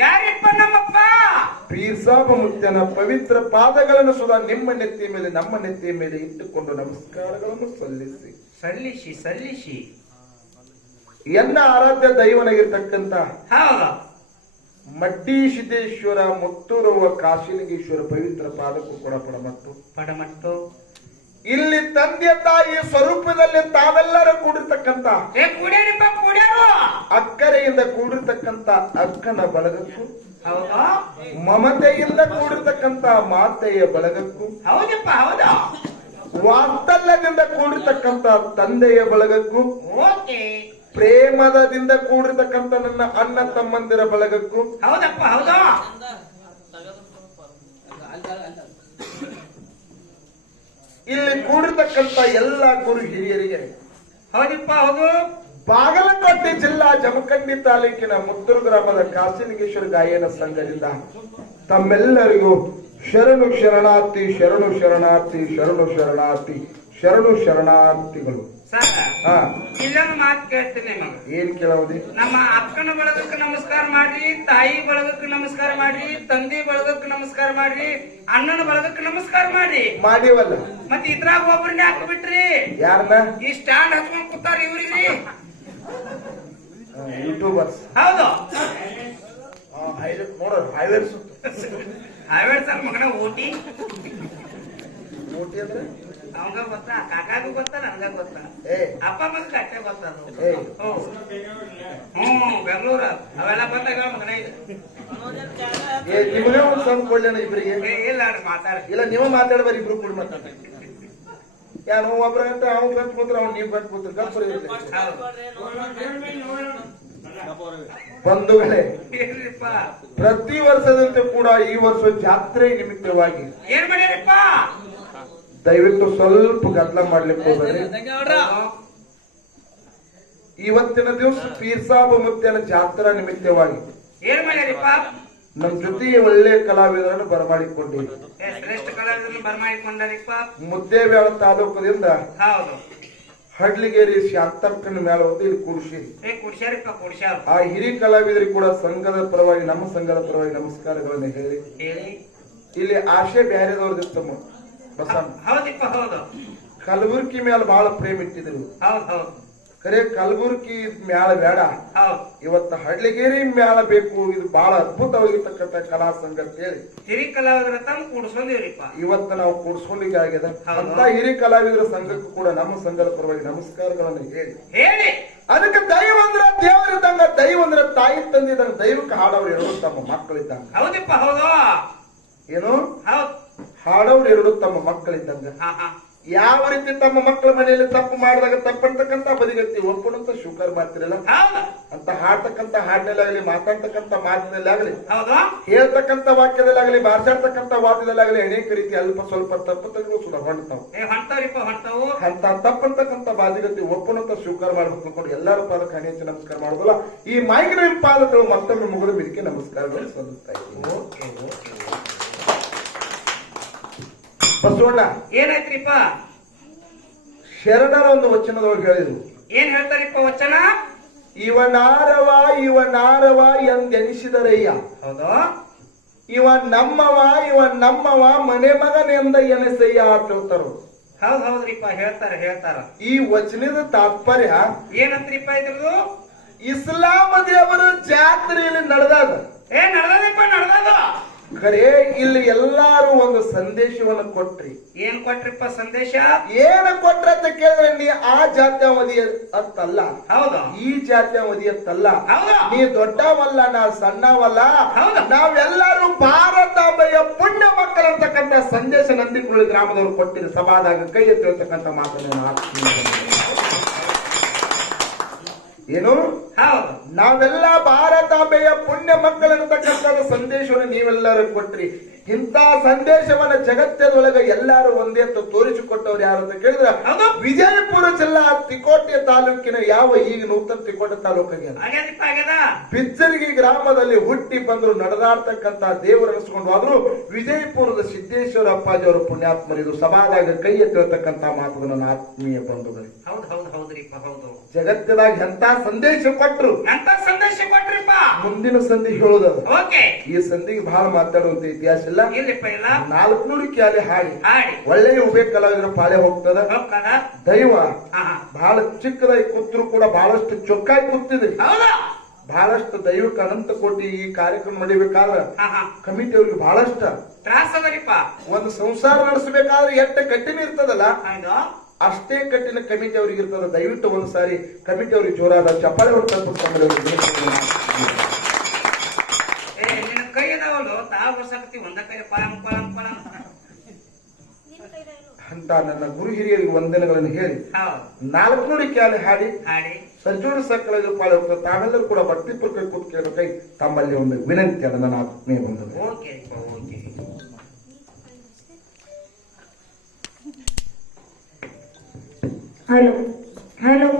ಯಾರಿಪ್ಪ ನಮ್ಮಪ್ಪ? ಪೀರ್ಸಾಬ ಮುತ್ಯನ ಪವಿತ್ರ ಪಾದಗಳನ್ನು ಸುಧಾ ನಿಮ್ಮ ನೆತ್ತಿಯ ಮೇಲೆ ನಮ್ಮ ನೆತ್ತಿಯ ಮೇಲೆ ಇಟ್ಟುಕೊಂಡು ನಮಸ್ಕಾರಗಳನ್ನು ಸಲ್ಲಿಸಿ ಸಲ್ಲಿಸಿ ಸಲ್ಲಿಸಿ ಎನ್ನ ಆರಾಧ್ಯ ದೈವನಾಗಿರ್ತಕ್ಕಂತ ಹೌದು ಮಡ್ಡಿ ಸಿದ್ದೇಶ್ವರ ಮುತ್ತೂರವ್ವ ಕಾಶಿಲಿಂಗೇಶ್ವರ ಪವಿತ್ರ ಪಾದಕ್ಕೂ ಕೂಡ ಪಡಮಟ್ಟು ಇಲ್ಲಿ ತಂದೆ ತಾಯಿ ಸ್ವರೂಪದಲ್ಲಿ ತಾವೆಲ್ಲರೂ ಕೂಡಿರ್ತಕ್ಕಂತ ಅಕ್ಕರೆಯಿಂದ ಕೂಡಿರ್ತಕ್ಕಂತ ಅಕ್ಕನ ಬಳಗಕ್ಕೂ ಹೌದಾ ಮಮತೆಯಿಂದ ಕೂಡಿರ್ತಕ್ಕಂತ ಮಾತೆಯ ಬಳಗಕ್ಕೂ ಹೌದಪ್ಪ ಹೌದಾ ವಾತ್ಸಲ್ಯದಿಂದ ಕೂಡಿರ್ತಕ್ಕಂತ ತಂದೆಯ ಬಳಗಕ್ಕೂ ಓಕೆ ಪ್ರೇಮದಿಂದ ಕೂಡಿರ್ತಕ್ಕಂತ ನನ್ನ ಅಣ್ಣ ತಮ್ಮಂದಿರ ಬಳಗಕ್ಕೂ ಹೌದಪ್ಪ ಹೌದಾ ಇಲ್ಲಿ ಕೂಡಿರ್ತಕ್ಕಂತ ಎಲ್ಲ ಗುರು ಹಿರಿಯರಿಗೆ ಹೌದಪ್ಪ ಹೌದು ಬಾಗಲಕೋಟೆ ಜಿಲ್ಲಾ ಜಮಖಂಡಿ ತಾಲೂಕಿನ ಮುತ್ತೂರು ಗ್ರಾಮದ ಕಾಶಿಲಿಂಗೇಶ್ವರ ಗಾಯನ ಸಂಘದಿಂದ ತಮ್ಮೆಲ್ಲರಿಗೂ ಶರಣು ಶರಣಾರ್ಥಿ ಶರಣು ಶರಣಾರ್ಥಿ ಶರಣು ಶರಣಾರ್ಥಿ ಶರಣು ಶರಣಾರ್ಥಿಗಳು. ಇಲ್ಲೊಂದು ಮಾತು ಕೇಳ್ತೀನಿ ನಿಮಗೆ. ಏನ್ ಕೇಳೋದಿ? ನಮ್ಮ ಅಕ್ಕನ ಬಳಗಕ್ಕೆ ನಮಸ್ಕಾರ ಮಾಡ್ರಿ, ತಾಯಿ ಬಳಗಕ್ಕೆ ನಮಸ್ಕಾರ ಮಾಡ್ರಿ, ತಂದೆ ಬಳಗಕ್ಕೆ ನಮಸ್ಕಾರ ಮಾಡ್ರಿ, ಅಣ್ಣನ ಬಳಗಕ್ಕೆ ನಮಸ್ಕಾರ ಮಾಡ್ರಿ. ಮಾಡಿವಲ್ಲ ಮತ್ತೆ ಇದ್ರಾಗ ಒಬ್ಬರನ್ನೇ ಹಾಕ್ಬಿಟ್ರಿ. ಯಾರನ್ನ? ಈ ಸ್ಟ್ಯಾಂಡ್ ಹಚ್ಕೊಂಡ್ ಕೂತಾರ ಇವ್ರಿಗೆ. ಯೂಟ್ಯೂಬರ್ಸ್. ಹೌದು ನೋಡ್ರಿ ಹೈವೇರ್ಸ್ ಸರ್ ಮಗನ ಓಟಿ ಓಟಿ ಅಂದ್ರೆ ಅವಂಗ ಗೊತ್ತಾ, ಕಾಕಾಗೂ ಗೊತ್ತಾ, ನನ್ಗ ಗೊತ್ತಾ, ಅಪ್ಪ ಮಗ ಕಟ್ಟೆ ಗೊತ್ತ. ಬೆಂಗಳೂರ ಅವೆಲ್ಲ ಬಂದಾಗ ಮಗನ ನಿಮಗೆ ಒಂದು ಸಂಘ ಕೊಡ್ಲೇನ ಇಬ್ರಿಗೆ? ಇಲ್ಲ ಮಾತಾಡ ಇಲ್ಲ ನೀವು ಮಾತಾಡ್ಬಾರ, ಇಬ್ರು ಕೂಡ ಮಾತಾಡ. ಯಾರು ಒಬ್ರ ಅಂತ ಅವ್ನು ಗಂಟ್ ಕೂತ್ರ ಅವ್ನು ನೀವು ಗಂಟ್ ಕೂತ್ರ ಗಂಪುರಿ. ಬಂಧುಗಳೇ, ಪ್ರತಿ ವರ್ಷದಂತೆ ಕೂಡ ಈ ವರ್ಷ ಜಾತ್ರೆ ನಿಮಿತ್ತವಾಗಿ ಏನ್ ಮಾಡ್ಯಾರಪ್ಪ? ದಯವಿಟ್ಟು ಸ್ವಲ್ಪ ಗದ್ದಲ ಮಾಡ್ಲಿಕ್ಕೆ ಹೋಗ್ಬೇಡ್ರಿ. ಇವತ್ತಿನ ದಿವಸ ಪೀರ್ಸಾಬ ಮುತ್ಯನ ಜಾತ್ರಾ ನಿಮಿತ್ತವಾಗಿ ಏನ್ ಮಾಡ್ಯಾರಪ್ಪ? ನಮ್ ಜೊತೆಗೆ ಒಳ್ಳೆ ಕಲಾವಿದರನ್ನು ಬರಮಾಡಿಕೊಂಡಿವಿ. ಶ್ರೇಷ್ಠ ಕಲಾವಿದರನ್ನು ಬರಮಾಡಿಕೊಂಡಾರಪ್ಪ. ಮುದ್ದೇಬೇಳ ತಾಲೂಕದಿಂದ ಹೌದು ಹಡ್ಲಿಗೇರಿ ಶಾಂತಕ್ಕನ ಮೇಲೆ ಹೋಗಿ ಇಲ್ಲಿ ಕೂಡಿಸಿರಿ. ಆ ಹಿರಿಯ ಕಲಾವಿದರಿಗೆ ಕೂಡ ಸಂಘದ ಪರವಾಗಿ ನಮ್ಮ ಸಂಘದ ಪರವಾಗಿ ನಮಸ್ಕಾರಗಳನ್ನು ಹೇಳಿ ಇಲ್ಲಿ ಆಶೆ ಬ್ಯಾರೆದವ್ರದಿತ್ತಮ್ಮ ಬಸಣ್ಣ. ಹೌದಪ್ಪ ಹೌದು. ಕಲಬುರ್ಗಿ ಮೇಲೆ ಬಹಳ ಪ್ರೇಮ ಇಟ್ಟಿದ್ರು. ಹೌದು ಹೌದು. ಖರೆ ಕಲಬುರ್ಗಿ ಮ್ಯಾಲ ಬೇಡ, ಇವತ್ತ ಹಡ್ಲಿಗೇರಿ ಮ್ಯಾಲ ಬೇಕು. ಇದು ಬಹಳ ಅದ್ಭುತವಾಗಿರ್ತಕ್ಕಂಥ ಕಲಾ ಸಂಘ ಅಂತ ಹೇಳಿ ಹಿರಿಯ ಕಲಾವಿದರ ತಂದು ಕೂಡಿಸ್ಕೊಂಡಿವ್ರಿಪ್ಪ. ಇವತ್ತ ನಾವು ಕೂಡಿಸ್ಕೊಂಡಿಗೆ ಆಗ್ಯದ. ಅಂತ ಹಿರಿಯ ಕಲಾವಿದರ ಸಂಘಕ್ಕೂ ಕೂಡ ನಮ್ಮ ಸಂಘದ ಪರವಾಗಿ ನಮಸ್ಕಾರಗಳನ್ನು ಹೇಳಿ ಅದಕ್ಕೆ ದೈವ ಅಂದ್ರ ದೇವರಿದ್ದಂಗ, ದೈವ ಅಂದ್ರ ತಾಯಿ ತಂದಿದ್ದಂಗ, ದೈವಕ್ಕೆ ಹಾಡವ್ರು ಎರಡು ತಮ್ಮ ಮಕ್ಕಳಿದ್ದಂಗ. ಹೌದಪ್ಪ ಹೌದು. ಏನು ಹಾಡವ್ರು ಎರಡು ತಮ್ಮ ಮಕ್ಕಳಿದ್ದಂಗ. ಯಾವ ರೀತಿ ತಮ್ಮ ಮಕ್ಕಳ ಮನೆಯಲ್ಲಿ ತಪ್ಪು ಮಾಡಿದಾಗ ತಪ್ಪಂತಕ್ಕಂತ ಬದಿಗತ್ತಿ ಒಪ್ಪಣಂತ ಶುಕರ್ ಮಾಡ್ತಿರಲ್ಲ ಅಂತ ಹಾಡ್ತಕ್ಕಂತ ಹಾಡಿನಲ್ಲಾಗಲಿ, ಮಾತಾಡ್ತಕ್ಕಂತ ಮಾತಿನಲ್ಲಾಗಲಿ, ಹೇಳ್ತಕ್ಕಂತ ವಾಕ್ಯದಲ್ಲಾಗಲಿ, ಮಾತಾಡ್ತಕ್ಕಂತ ವಾದ್ಯದಲ್ಲಾಗಲಿ ಅನೇಕ ರೀತಿ ಅಲ್ಪ ಸ್ವಲ್ಪ ತಪ್ಪು ತೆಗೆದು ಸುಡ ಹೊಂಡ್ತಾವ್. ಅಂತ ತಪ್ಪಂತಕ್ಕಂತ ಬಾದಿಗತ್ತಿ ಒಪ್ಪಣಂತ ಶುಕರ್ ಮಾಡ್ಕೊಂಡು ಎಲ್ಲರ ಪಾದಕ್ಕೆ ಅನೇಕ ನಮಸ್ಕಾರ ಮಾಡೋದಲ್ಲ. ಈ ಮೈಗಿನ ಪಾದಗಳು ಮತ್ತೊಮ್ಮೆ ಮುಗಿದ ಮಿದಕ್ಕೆ ನಮಸ್ಕಾರಗಳು ಸಲ್ಲಿಸ್ತಾ ಇದ್ದೀವಿ. ಬಸವಣ್ಣ ಏನಾಯ್ತ್ರಿಪ್ಪ? ಶರಣರ ಒಂದು ವಚನದೊಳಗೆ ಹೇಳಿದ್ರು. ಏನ್ ಹೇಳ್ತಾರಿಪ್ಪ ವಚನ? ಇವನಾರವ ಎಂದೆನಿಸಿದರಯ್ಯ. ಹೌದು. ಇವ ನಮ್ಮವ ಮನೆ ಮಗನೆಂದ ಎನಿಸಯ್ಯ ಅಂತ ಹೇಳ್ತಾರ. ಹೌದ್ ಹೌದ್ರಿಪ್ಪ, ಹೇಳ್ತಾರ. ಈ ವಚನದ ತಾತ್ಪರ್ಯ ಏನಂತ್ರಿಪ್ಪ ಇದ್ರದು? ಇಸ್ಲಾಂ ದೇವರ ಜಾತ್ರೆಯಲ್ಲಿ ನಡೆದಾಗ ನಡೆದದ ಖರೆ ಇಲ್ಲಿ ಎಲ್ಲಾರು ಒಂದು ಸಂದೇಶವನ್ನು ಕೊಟ್ರಿ. ಏನ್ ಕೊಟ್ರಿಪ್ಪ ಸಂದೇಶ? ಏನ ಕೊಟ್ರ ಅಂತ ಕೇಳಿದ್ರೆ ನೀ ಆ ಜಾತ್ಯಾವಧಿ ಅತ್ತಲ್ಲ, ಹೌದಾ? ಈ ಜಾತ್ಯಾವಧಿ ಅತ್ತಲ್ಲ, ನೀ ದೊಡ್ಡವಲ್ಲ, ನಾ ಸಣ್ಣವಲ್ಲ, ನಾವೆಲ್ಲರೂ ಭಾರತಾಂಬೆಯ ಪುಣ್ಯ ಮಕ್ಕಳಂತಕ್ಕಂಥ ಸಂದೇಶ ನಂದಿಕೊಳ್ಳಿ ಗ್ರಾಮದವರು ಕೊಟ್ಟಿರಿ. ಸಭಾದಾಗ ಕೈ ಎತ್ತಿರ್ತಕ್ಕಂಥ ಮಾತನ್ನು ಏನು? ನಾವೆಲ್ಲ ಭಾರತಾಂಬೆಯ ಪುಣ್ಯ ಮಕ್ಕಳಂತಕ್ಕಂಥ ಸಂದೇಶವನ್ನು ನೀವೆಲ್ಲರೂ ಕೊಟ್ರಿ. ಇಂಥ ಸಂದೇಶವನ್ನ ಜಗತ್ತದೊಳಗೆ ಎಲ್ಲಾರು ಒಂದೇ ಅಂತ ತೋರಿಸಿಕೊಟ್ಟವ್ರು ಯಾರು ಅಂತ ಕೇಳಿದ್ರೆ ಹೌದು. ವಿಜಯಪುರ ಜಿಲ್ಲಾ ತಿಕೋಟೆ ತಾಲೂಕಿನ ಯಾವ ಈಗ ನೂತನ ತಿಕೋಟೆ ತಾಲೂಕಿಗೆ ಆಗ್ಯದಪ್ಪ ಆಗ್ಯದ. ಬಿಚ್ಚರ್ಗಿ ಗ್ರಾಮದಲ್ಲಿ ಹುಟ್ಟಿ ಬಂದ್ರು ನಡೆದಾಡ್ತಕ್ಕಂತ ದೇವರು ಅನಿಸ್ಕೊಂಡು ಆದ್ರು ವಿಜಯಪುರದ ಸಿದ್ದೇಶ್ವರ ಅಪ್ಪಾಜಿ ಅವರ ಪುಣ್ಯಾತ್ಮರಿದು ಸಭಾದಾಗ ಕೈ ಎತ್ತಿರತಕ್ಕಂತ ಮಾತು ನನ್ನ ಆತ್ಮೀಯ ಬಂಧುಗಳು. ಹೌದು ಹೌದು ಹೌದ್ರಿಪ್ಪ ಹೌದು. ಜಗತ್ತದಾಗ ಎಂತ ಸಂದೇಶ ಕೊಟ್ರು ಅಂತ ಸಂದೇಶ ಕೊಟ್ರಿಪ್ಪ. ಮುಂದಿನ ಸಂಧಿ ಹೇಳುದದು. ಓಕೆ. ಈ ಸಂಧಿಗೆ ಬಹಳ ಮಾತಾಡುವಂತ ಇತಿಹಾಸ ಇಲ್ಲ. ಇಲ್ಲಿಪ್ಪ ಇಲ್ಲ. 400 ಕ್ಯಾಲಿ ಹಾಡಿ ಹಾಡಿ ಒಳ್ಳೆಯ ಉಭಯ ಕಲಾವಿದರ ಪಾಳೆ ಹೋಗ್ತದ. ಹೋಗ್ತದ. ದೈವ ಹಾ ಬಹಳ ಚಿಕ್ಕದಾಗಿ ಕೂತ್ರು ಕೂಡ ಬಹಳಷ್ಟು ಚೊಕ್ಕಾಗಿ ಕೂತಿದ್ರಿ. ಹೌದಾ. ಬಹಳಷ್ಟು ದೈವಕ್ಕೆ ಅನಂತ ಕೋಟಿ ಈ ಕಾರ್ಯಕ್ರಮ ನಡಿಬೇಕಾದ್ರೆ ಹಾ ಕಮಿಟಿ ಅವ್ರಿಗೆ ಬಹಳಷ್ಟ ತ್ರಾಸ ಅದರಿಪ್ಪ. ಒಂದು ಸಂಸಾರ ನಡೆಸಬೇಕಾದ್ರೆ ಎಷ್ಟು ಕಠಿಣ ಇರ್ತದಲ್ಲ ಹೌದು. ಅಷ್ಟೇ ಕಠಿಣ ಕಮಿಟಿ ಅವ್ರಿಗೆ ಇರ್ತದ. ದಯವಿಟ್ಟು ಒಂದ್ಸಾರಿ ಕಮಿಟಿ ಅವ್ರಿಗೆ ಜೋರಾದ ಚಪ್ಪಾಳೆ ಹೊಡ್ತಾರೆ. ಏ ನಿನ್ನ ಕೈ ಅದಾವಲ್ಲ ತಾವು ವರ್ಷಕತಿ ಒಂದ ಕೈ ಪಳಂ ಪಳಂ ಪಳಂ ಅಂತ ನನ್ನ ಗುರು ಹಿರಿಯರಿಗೆ ವಂದನೆಗಳನ್ನು ಹೇಳಿ ಹೌದು 400 ಕ್ಯಾಲಿ ಹಾಡಿ ಹಾಡಿ ಸಂಜೋಡಿ ಸಕ್ಕಳಿಗೆ ಪಾಳೆ ಹೋಗ್ತದೆ. ತಾವೆಲ್ಲರೂ ಕೂಡ ಭಕ್ತಿ ಪೂರ್ವಕ ಕೂತ್ ಕೇಳಬೇಕೈ ತಮ್ಮಲ್ಲಿ ಒಂದು ವಿನಂತಿ ಅದ ನನ್ನ ಆತ್ಮೀಯ ಬಂಧುಗಳು. Okay okay. Hello hello